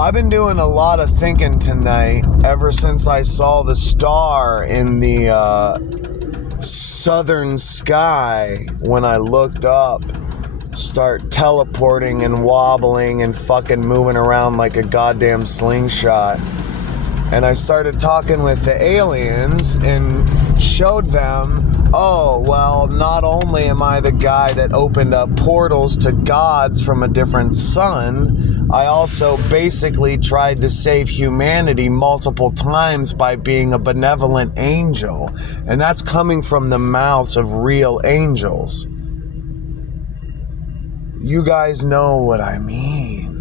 I've been doing a lot of thinking tonight ever since I saw the star in the southern sky when I looked up start teleporting and wobbling and fucking moving around like a goddamn slingshot. And I started talking with the aliens and showed them, oh, well, not only am I the guy that opened up portals to gods from a different sun, I also basically tried to save humanity multiple times by being a benevolent angel. And that's coming from the mouths of real angels. You guys know what I mean.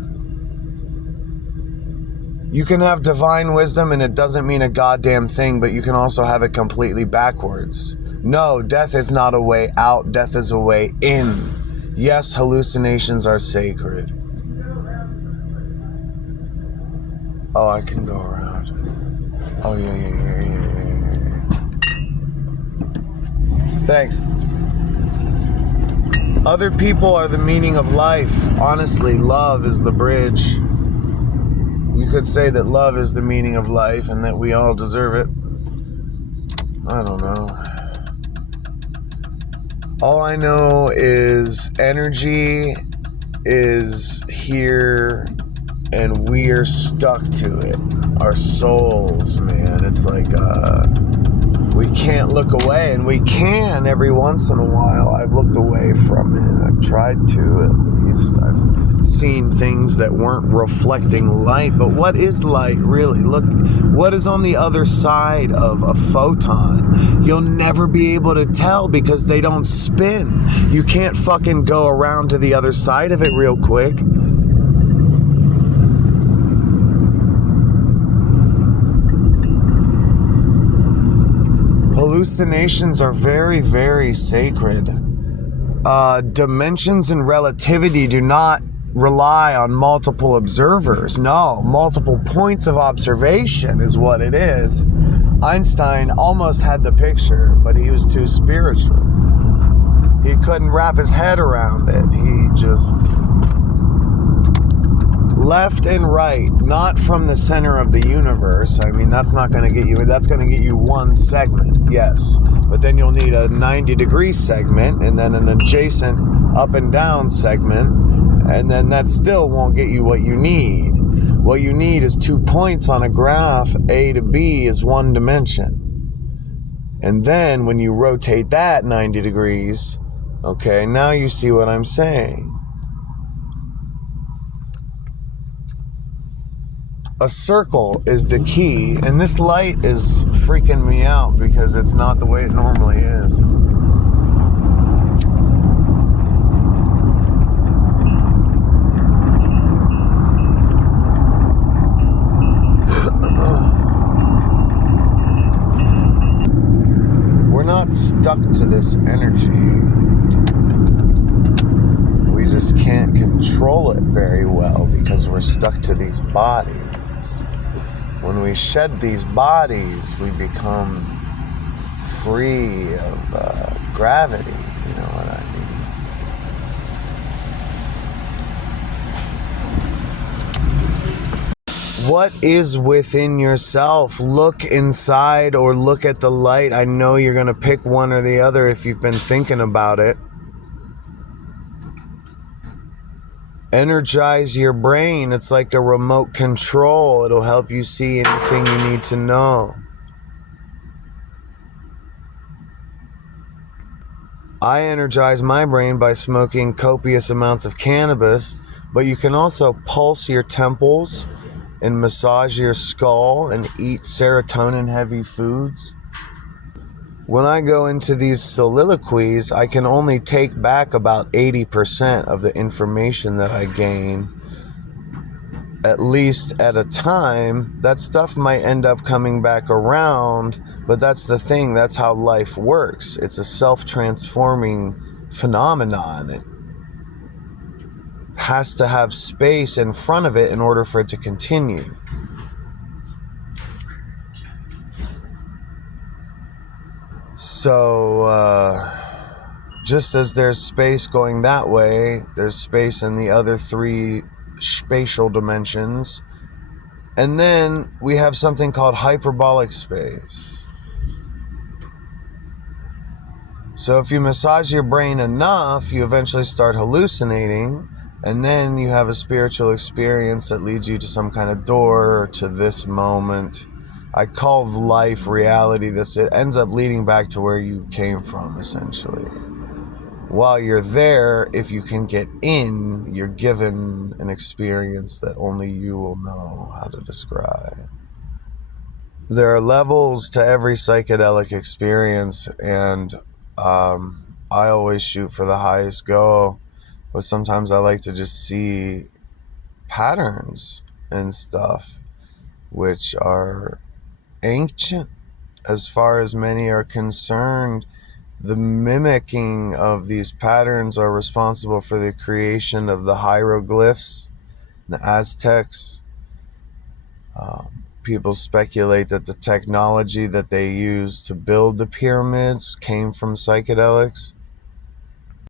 You can have divine wisdom and it doesn't mean a goddamn thing, but you can also have it completely backwards. No, death is not a way out, death is a way in. Yes, hallucinations are sacred. Oh, I can go around. Oh, yeah. Thanks. Other people are the meaning of life. Honestly, love is the bridge. You could say that love is the meaning of life and that we all deserve it. I don't know. All I know is energy is here and we are stuck to it. Our souls, man. It's like, we can't look away, and we can every once in a while. I've looked away from it. I've tried to, at least. I've seen things that weren't reflecting light. But what is light, really? Look, what is on the other side of a photon? You'll never be able to tell because they don't spin. You can't fucking go around to the other side of it real quick. Hallucinations are very, very sacred. Dimensions and relativity do not rely on multiple observers. No, multiple points of observation is what it is. Einstein almost had the picture, but he was too spiritual. He couldn't wrap his head around it. He just left and right, not from the center of the universe. I mean, that's not going to get you, that's going to get you one segment, yes. But then you'll need a 90-degree segment and then an adjacent up and down segment. And then that still won't get you what you need. What you need is 2 points on a graph. A to B is one dimension. And then when you rotate that 90 degrees, okay, now you see what I'm saying. A circle is the key, and this light is freaking me out because it's not the way it normally is. We're not stuck to this energy. We just can't control it very well because we're stuck to these bodies. When we shed these bodies, we become free of gravity, you know what I mean? What is within yourself? Look inside or look at the light. I know you're going to pick one or the other if you've been thinking about it. Energize your brain. It's like a remote control. It'll help you see anything you need to know. I energize my brain by smoking copious amounts of cannabis, but you can also pulse your temples and massage your skull and eat serotonin-heavy foods. When I go into these soliloquies, I can only take back about 80% of the information that I gain, at least at a time. That stuff might end up coming back around, but that's the thing. That's how life works. It's a self-transforming phenomenon. It has to have space in front of it in order for it to continue. So, just as there's space going that way, there's space in the other three spatial dimensions And then we have something called hyperbolic space. So if you massage your brain enough, you eventually start hallucinating, and then you have a spiritual experience that leads you to some kind of door, or to this moment. I call life reality. It ends up leading back to where you came from, essentially. While you're there, if you can get in, you're given an experience that only you will know how to describe. There are levels to every psychedelic experience, and I always shoot for the highest go, but sometimes I like to just see patterns and stuff which are ancient as far as many are concerned. The mimicking of these patterns are responsible for the creation of the hieroglyphs, the Aztecs. People speculate that the technology that they used to build the pyramids came from psychedelics.